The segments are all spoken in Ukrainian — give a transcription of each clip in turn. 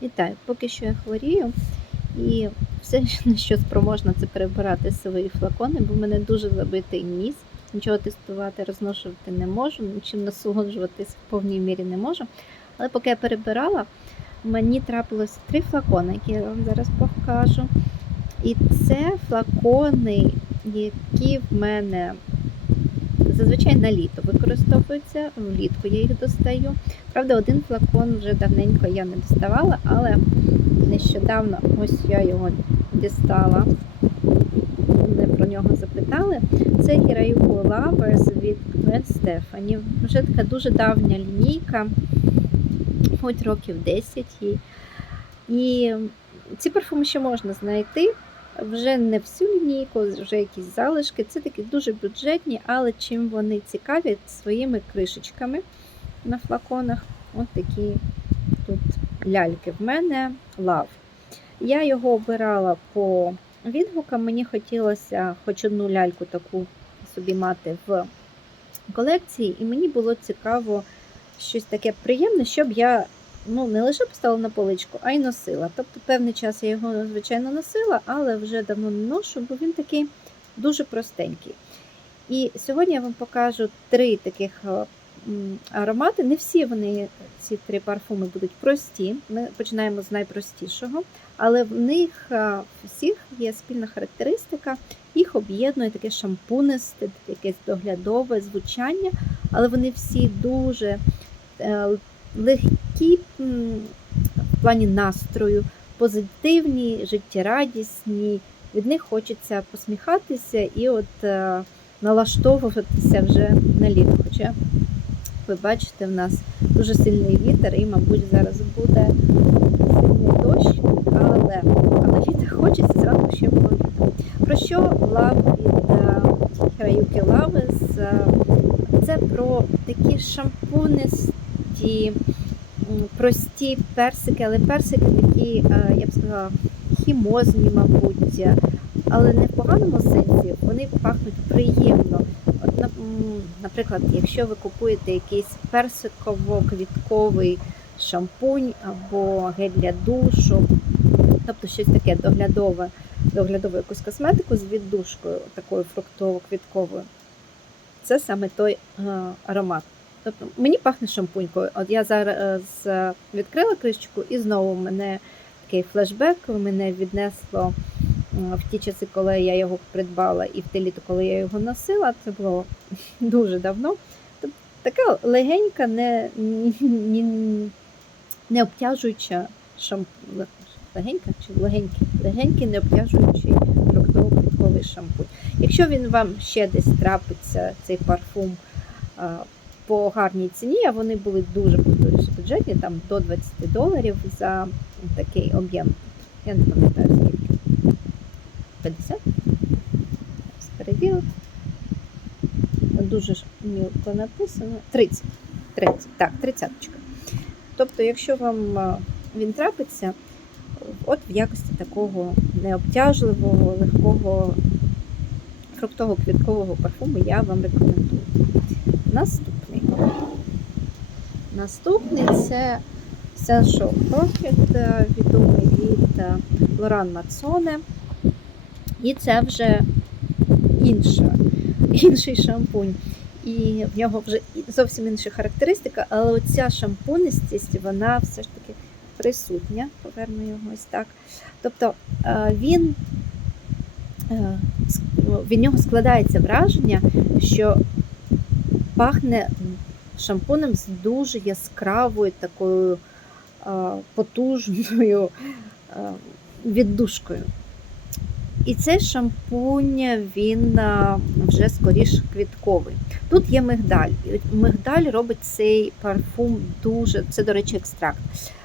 І так, поки що я хворію, і все, на що спроможна, це перебирати свої флакони, бо в мене дуже забитий ніс. Нічого тестувати, розношувати не можу, нічим насолоджуватись в повній мірі не можу. Але поки я перебирала, мені трапилось три флакони, які я вам зараз покажу. І це флакони, які в мене зазвичай на літо використовуються. Влітку я їх достаю. Правда, один флакон вже давненько я не доставала, але нещодавно ось я його дістала. Мене про нього запитали. Це Hirajuku Lovers від Gwen Stefani. Вже така дуже давня лінійка, хоч років 10 їй. І ці парфуми ще можна знайти. Вже не всю лінійку, вже якісь залишки. Це такі дуже бюджетні, але чим вони цікаві своїми кришечками на флаконах. От такі тут ляльки. В мене лав. Я його обирала по відгукам. Мені хотілося хоч одну ляльку таку собі мати в колекції, і мені було цікаво щось таке приємне, щоб я ну, не лише поставила на поличку, а й носила. Тобто певний час я його, звичайно, носила, але вже давно не ношу, бо він такий дуже простенький. І сьогодні я вам покажу три таких е, аромати. Не всі вони, ці три парфуми, будуть прості. Ми починаємо з найпростішого, але в них е, всіх є спільна характеристика. Їх об'єднує таке шампунисте, якесь доглядове звучання, але вони всі дуже е, легкі в плані настрою, позитивні, життєрадісні. Від них хочеться посміхатися і от е, налаштовуватися вже на літо. Хоча ви бачите, в нас дуже сильний вітер, і, мабуть, зараз буде сильний дощ, але, але літа хочеться зранку ще було. Про що лав від е, Loves? Е, Це про такі шампунисті, прості персики, але персики такі, е, я б сказала, хімозні, мабуть, але не в поганому сенсі, вони пахнуть приємно. От, наприклад, якщо ви купуєте якийсь персиково-квітковий шампунь або гель для душу, тобто щось таке доглядове, доглядову якусь косметику з віддушкою, такою фруктово-квітковою, це саме той е, аромат. Тобто мені пахне шампунькою. От я зараз е, відкрила кришечку і знову мене такий флешбек, мене віднесло в ті часи, коли я його придбала, і в те літо, коли я його носила, це було дуже давно. Тобто така легенька, не, не, не обтяжуюча шампунь. Легенька чи легенький? Легенький, не обтяжуючий фруктово-квітковий шампунь. Якщо він вам ще десь трапиться, цей парфум по гарній ціні, а вони були дуже повторюся, бюджетні, там до 20 доларів за такий об'єм. Я не пам'ятаю скільки. 50? Зараз Дуже мілко написано. 30. 30. Так, 30. Тобто, якщо вам він трапиться, от в якості такого необтяжливого, легкого фруктово-квіткового парфуму я вам рекомендую. Наступний. Наступний це Sensual Rocket, е, відомий від е, Лоран Мацоне. І це вже інша, інший шампунь. І в нього вже зовсім інша характеристика, але оця шампунистість, вона все ж таки присутня. Поверну його ось так. Тобто е, він е, від нього складається враження, що пахне шампунем з дуже яскравою такою е, потужною е, віддушкою. І цей шампунь він е, вже скоріш квітковий. Тут є мигдаль. Мигдаль робить цей парфум дуже, це, до речі, екстракт,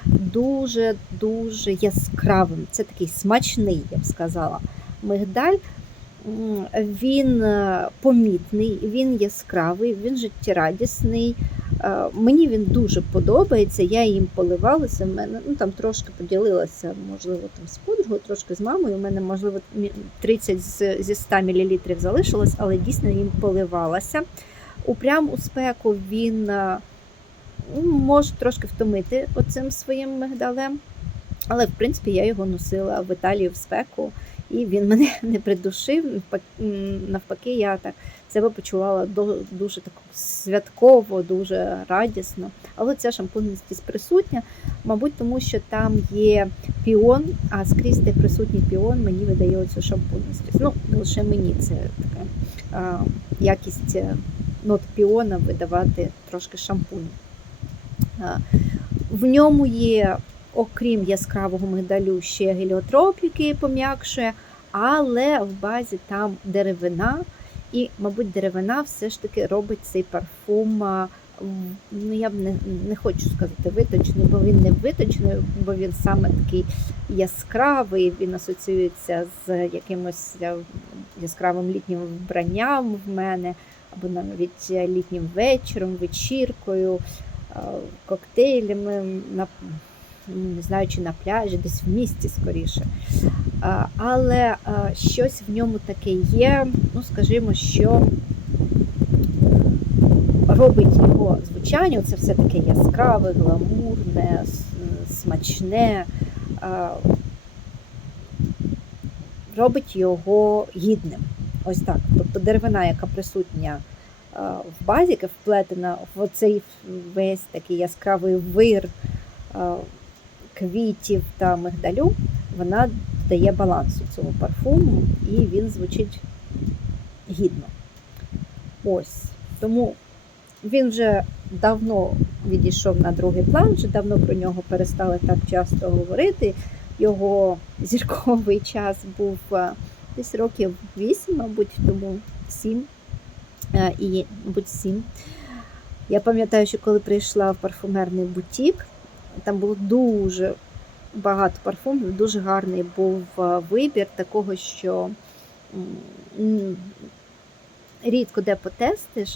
дуже-дуже яскравим. Це такий смачний, я б сказала. Мигдаль. Він е, помітний, він яскравий, він життєрадісний. Е, Мені він дуже подобається. Я їм поливалася. В мене ну там трошки поділилася, можливо, там з подругою, трошки з мамою. У мене, можливо, 30 зі 100 мл залишилось, але дійсно їм поливалася. Упрям у спеку він е, ну, може трошки втомити оцим своїм мигдалем. Але в принципі я його носила в Італії в спеку, і він мене не придушив. Навпаки, я так себе почувала дуже так святково, дуже радісно. Але ця шампунистість присутня, мабуть, тому що там є піон, а скрізь де присутній піон, мені видає оцю шампунистість. Ну, лише мені це така а, якість е, нот піона видавати трошки шампунь. А, В ньому є, окрім яскравого мигдалю, ще геліотроп, який пом'якшує, але в базі там деревина, і, мабуть, деревина все ж таки робить цей парфум. Ну, я б не, не хочу сказати виточний, бо він не виточний, бо він саме такий яскравий, він асоціюється з якимось е, яскравим літнім вбранням в мене, або навіть літнім вечором, вечіркою, е, коктейлями, не знаю, чи на пляжі, десь в місті скоріше. Але щось в ньому таке є, ну скажімо, що робить його звучання, це все таке яскраве, гламурне, смачне, робить його гідним. Ось так. Тобто деревина, яка присутня в базі, яка вплетена в оцей весь такий яскравий вир квітів та мигдалю, вона дає балансу цьому парфуму, і він звучить гідно. Ось. Тому він вже давно відійшов на другий план, вже давно про нього перестали так часто говорити. Його зірковий час був десь років 8, мабуть, тому 7. Е, І, мабуть, 7. Я пам'ятаю, що коли прийшла в парфумерний бутік, там було дуже багато парфумів, дуже гарний був вибір такого, що рідко де потестиш.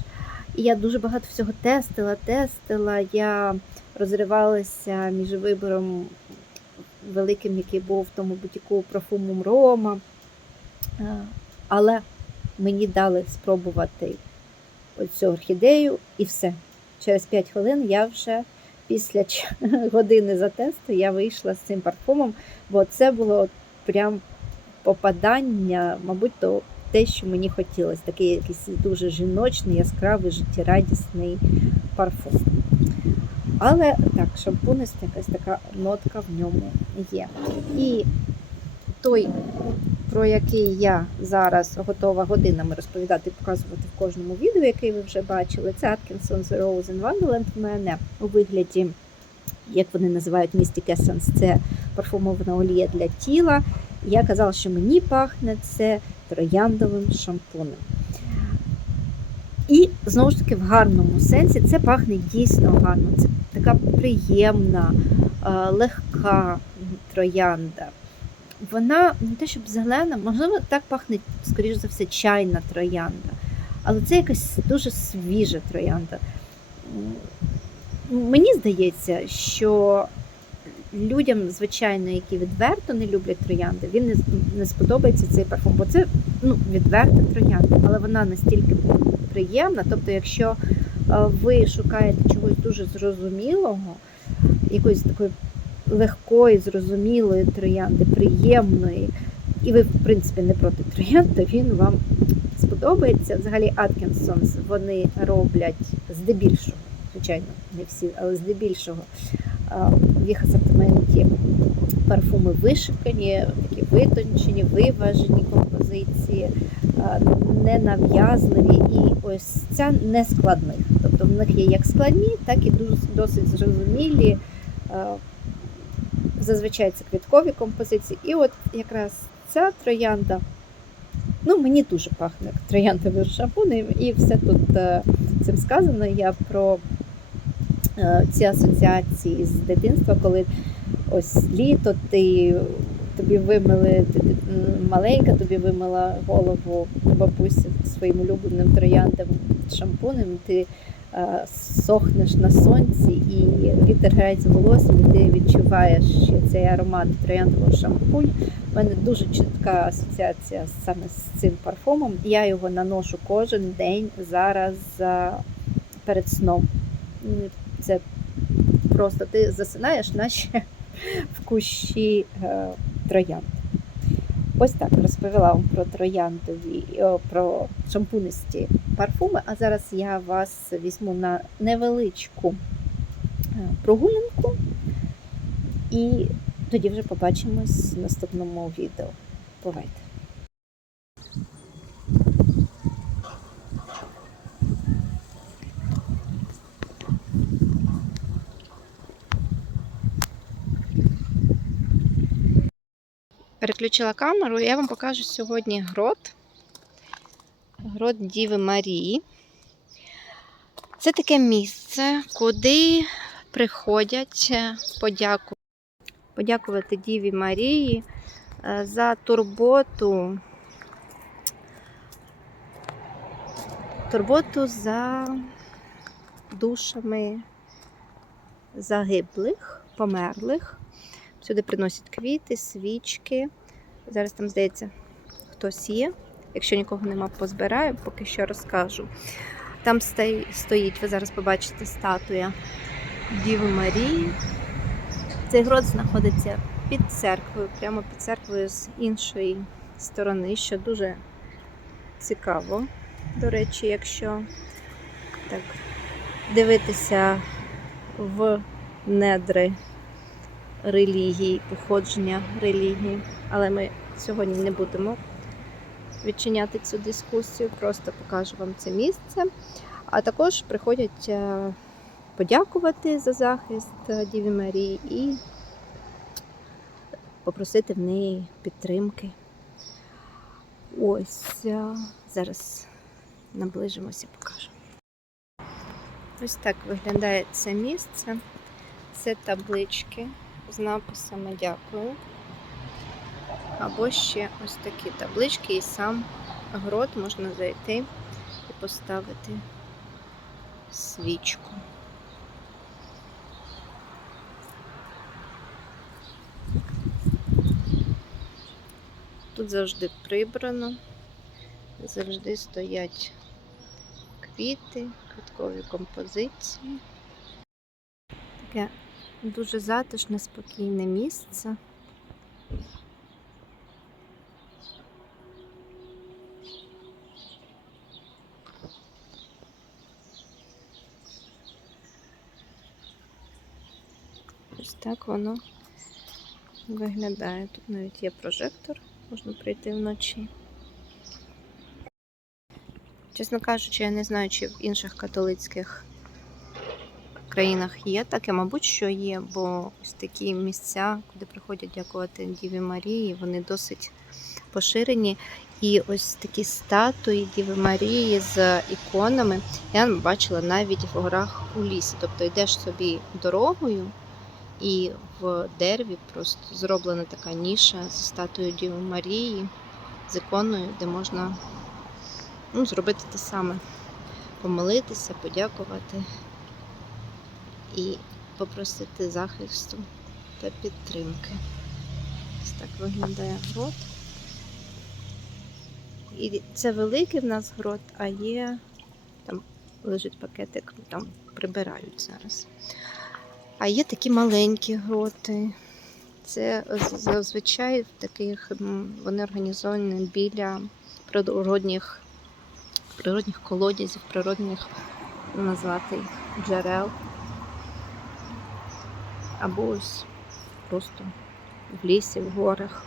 І я дуже багато всього тестила, тестила. Я розривалася між вибором великим, який був в тому бутіку парфумом Рома. Е, Але мені дали спробувати цю орхідею і все. Через 5 хвилин я вже після години за тесту я вийшла з цим парфумом, бо це було прям попадання, мабуть, то те, що мені хотілося. Такий якийсь дуже жіночний, яскравий, життєрадісний парфум. Але так, шампунист, якась така нотка в ньому є. І той, про який я зараз готова годинами розповідати і показувати в кожному відео, яке ви вже бачили, це Atkinson The Rose in Wonderland в мене у вигляді, як вони називають Mystic Essence, це парфумована олія для тіла. Я казала, що мені пахне це трояндовим шампунем. І знову ж таки в гарному сенсі це пахне дійсно гарно. Це така приємна, е, легка троянда. Вона не те, щоб зелена, можливо, так пахне, скоріш за все, чайна троянда. Але це якась дуже свіжа троянда. Мені здається, що людям, звичайно, які відверто не люблять троянди, він не, не сподобається цей парфум, бо це ну, відверта троянда, але вона настільки приємна. Тобто, якщо е, ви шукаєте чогось дуже зрозумілого, якоїсь такої легкої, зрозумілої троянди, приємної, і ви, в принципі, не проти троянд, він вам сподобається. Взагалі, Аткінсонс вони роблять здебільшого, звичайно, не всі, але здебільшого в їх асортименті парфуми вишикані, такі витончені, виважені композиції, ненав'язливі і ось ця не складних. Тобто в них є як складні, так і досить зрозумілі. Зазвичай це квіткові композиції. І от якраз ця троянда, ну мені дуже пахне трояндовим шампунем, і все тут е, цим сказано. Я про е, ці асоціації з дитинства, коли ось літо ти. Тобі вимили маленька, тобі вимила голову бабуся своїм улюбленим трояндовим шампунем. Ти сохнеш на сонці, і вітер грається волоссям, і ти відчуваєш цей аромат трояндового шампунь. У мене дуже чітка асоціація саме з цим парфумом. Я його наношу кожен день зараз е, перед сном. Це просто ти засинаєш, наче в кущі е, троянд. Ось так розповіла вам про трояндові, про шампунисті парфуми. А зараз я вас візьму на невеличку е, прогулянку. І тоді вже побачимось в наступному відео. Бувайте! Переключила камеру, я вам покажу сьогодні грот. Грот Діви Марії. Це таке місце, куди приходять е, подяку... подякувати Діві Марії е, за турботу. Турботу за душами загиблих, померлих. Сюди приносять квіти, свічки. Зараз там, здається, хтось є. Якщо нікого нема, позбираю, поки що розкажу. Там стоїть, ви зараз побачите статуя Діви Марії. Цей грот знаходиться під церквою, прямо під церквою з іншої сторони, що дуже цікаво. До речі, якщо так дивитися в недри релігії, походження релігії. Але ми сьогодні не будемо відчиняти цю дискусію, просто покажу вам це місце. А також приходять е, подякувати за захист Діві Марії і попросити в неї підтримки. Ось е, зараз наближимося, покажу. Ось так виглядає це місце. Це таблички з написами дякую. Або ще ось такі таблички, і сам грот можна зайти і поставити свічку. Тут завжди прибрано, завжди стоять квіти, квіткові композиції. Таке дуже затишне, спокійне місце. Ось так воно виглядає. Тут навіть є прожектор, можна прийти вночі. Чесно кажучи, я не знаю, чи в інших католицьких країнах є таке, мабуть, що є, бо ось такі місця, куди приходять дякувати Діві Марії, вони досить поширені. І ось такі статуї Діви Марії з іконами я бачила навіть в горах у лісі. Тобто йдеш собі дорогою, і в дереві просто зроблена така ніша з статуєю Діви Марії, з іконою, де можна ну, зробити те саме. Помолитися, подякувати і попросити захисту та підтримки. Ось так виглядає грот. І це великий в нас грот, а є, там лежить пакетик, там прибирають зараз. А є такі маленькі гроти. Це зазвичай таких вони організовані біля природних, природних колодязів, природних назвати їх, джерел. Або ось просто в лісі, в горах.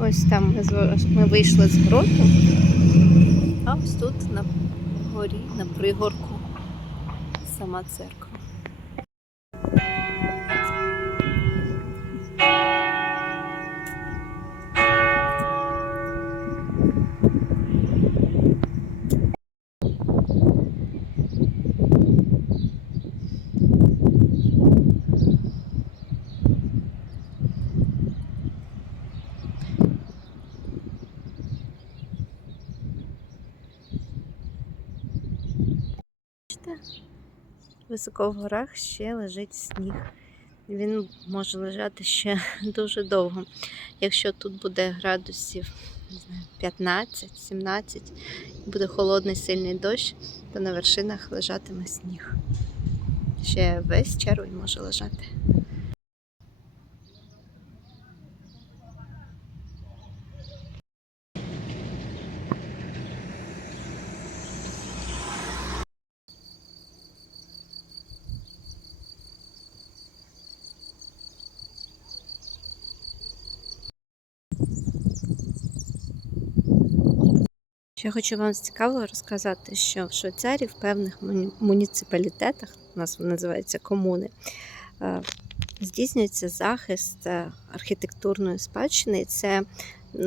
Ось там ми, вийшли з гроту, а ось тут на горі, на пригорку, сама церква. Бачите? Високо в горах ще лежить сніг. він може лежати ще дуже довго. Якщо тут буде градусів 15-17, буде холодний сильний дощ, то на вершинах лежатиме сніг. Ще весь червень може лежати. Ще хочу вам цікаво розказати, що в Швейцарії в певних муні- муніципалітетах, у нас вони називаються комуни, е, здійснюється захист е, архітектурної спадщини. І це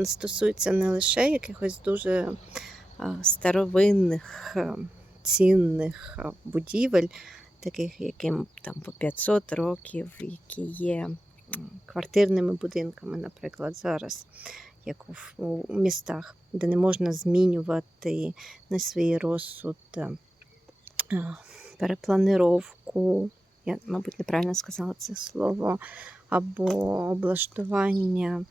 стосується не лише якихось дуже е, старовинних, цінних будівель, таких, яким там по 500 років, які є квартирними будинками, наприклад, зараз як у, містах, де не можна змінювати на свій розсуд е, е, перепланировку, я, мабуть, неправильно сказала це слово, або облаштування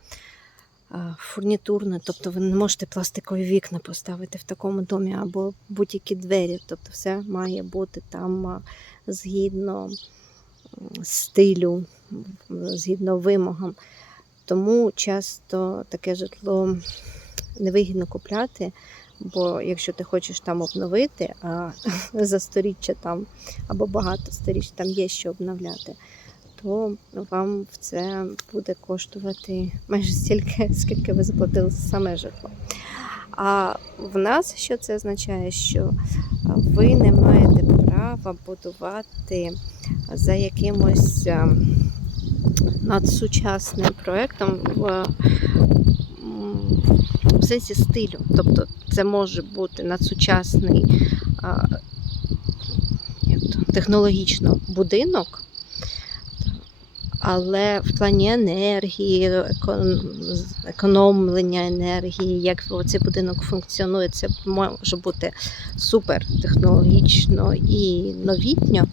е, фурнітурне, тобто ви не можете пластикові вікна поставити в такому домі, або будь-які двері. Тобто все має бути там згідно стилю, згідно вимогам. Тому часто таке житло невигідно купляти, бо якщо ти хочеш там обновити, а за сторіччя там або багато сторіч там є що обновляти, то вам це буде коштувати майже стільки, скільки ви заплатили за саме житло. А в нас що це означає? Що ви не маєте права будувати за якимось а, надсучасним проєктом в, в сенсі стилю. Тобто це може бути надсучасний технологічно будинок, але в плані енергії, економлення енергії, як цей будинок функціонує, це може бути супер технологічно і новітньо.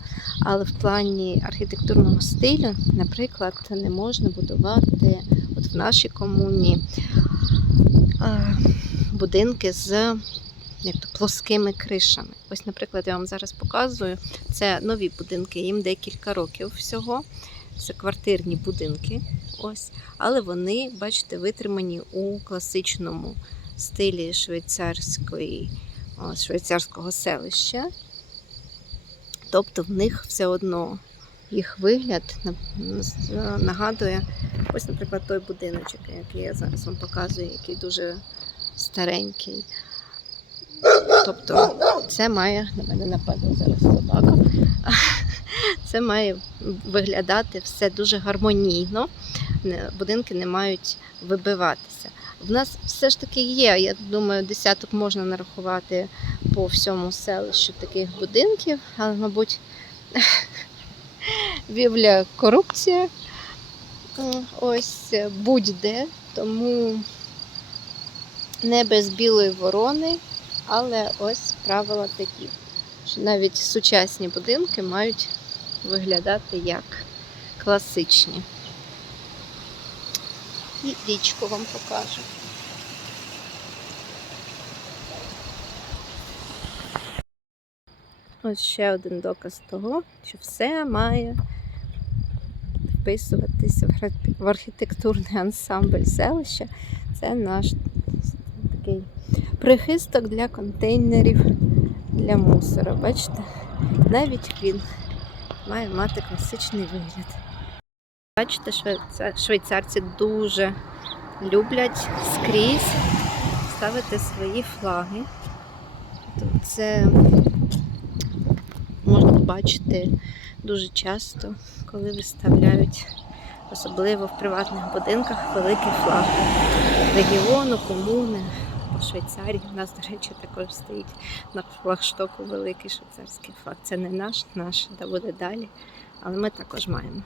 Але в плані архітектурного стилю, наприклад, не можна будувати от в нашій комуні будинки з як то, плоскими кришами. Ось, наприклад, я вам зараз показую. Це нові будинки, їм декілька років всього. Це квартирні будинки. Ось. Але вони, бачите, витримані у класичному стилі швейцарської, швейцарського селища. Тобто в них все одно їх вигляд нагадує, ось, наприклад, той будиночок, який я зараз вам показую, який дуже старенький. Тобто це має, на мене нападе зараз собака. Це має виглядати все дуже гармонійно. Будинки не мають вибиватися. В нас все ж таки є, я думаю, десяток можна нарахувати по всьому селищу таких будинків, але, мабуть, вівля корупція ось е, будь-де, тому не без білої ворони, але ось правила такі, що навіть сучасні будинки мають виглядати як класичні. І річку вам покажу. Ось ще один доказ того, що все має вписуватися в архітектурний ансамбль селища. Це наш такий прихисток для контейнерів для мусора. Бачите? Навіть він має мати класичний вигляд. Бачите, швейцарці дуже люблять скрізь ставити свої флаги. Тобто Це можна бачити дуже часто, коли виставляють, особливо в приватних будинках, великий флаг регіону, комуни. Швейцарії у нас, до речі, також стоїть на флагштоку великий швейцарський флаг. Це не наш, наш, де буде далі, але ми також маємо.